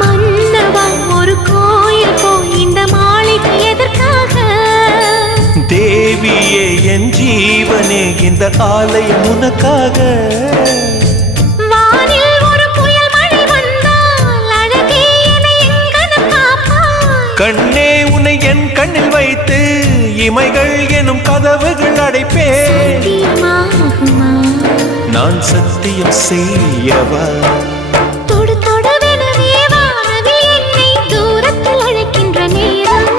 மன்னவா ஒரு கோயில் போய் இந்த மாளிகை எதற்காக? தேவியே என் ஜீவனே இந்த ஆலயம் உனக்காக. வானில் ஒரு புயல் மழை வந்தால் அழகே என்னை எங்கனம் காப்பாய். கண்ணே உன்னை என் கண்ணில் வைத்து இமைகள் எனும் கதவுகள் அடைப்பேன். சத்தியமாகுமா? நான் சத்தியம் செய்யவா? தொடு தொடுவெனவே வானவில் என்னை தூரத்தில் அழைக்கின்ற நேரம்.